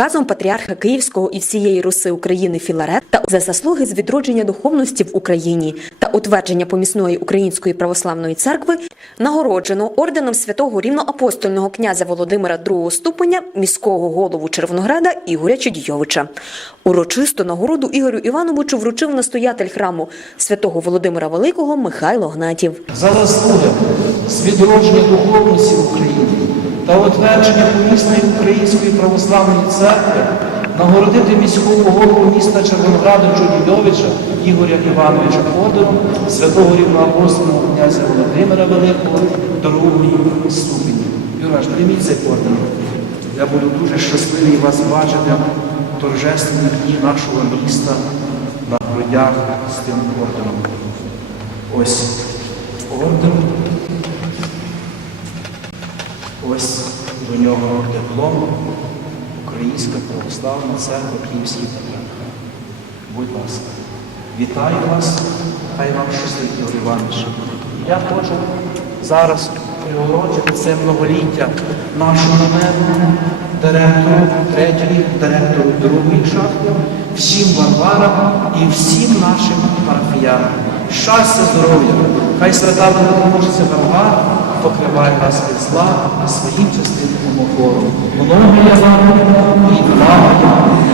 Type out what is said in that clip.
указом патріарха Київського і всієї Руси України Філарет та за заслуги з відродження духовності в Україні та утвердження помісної Української православної церкви нагороджено орденом святого рівноапостольного князя Володимира II ступеня міського голову Червонограда Ігоря Чудійовича. Урочисто нагороду Ігорю Івановичу вручив настоятель храму святого Володимира Великого Михайло Гнатів. за заслуги з відродження духовності в Україні та утвердження помісної Української православної церкви нагородити міського голову міста Червонограду Чудійовича Ігоря Івановича орденом святого рівноапостольного князя Володимира Великого другої ступені. Юраш, прийміть цей орден. Я буду дуже щасливий вас бачити в торжественні дні нашого міста на грудях з тим орденом. Ось орден. До нього диплом Українська православна церква Київський патріарх. Будь ласка, вітаю вас, хай вам щастить, Ігор Іванович. Я хочу зараз приурочити це многоліття нашому мирному директору третьої, директору другої шахти, всім варварам і всім нашим парафіянам. Щастя, здоров'я! Хай свята допоможеться Варга покриває нас від зла своїм частинним омофором. Многія вам і благо.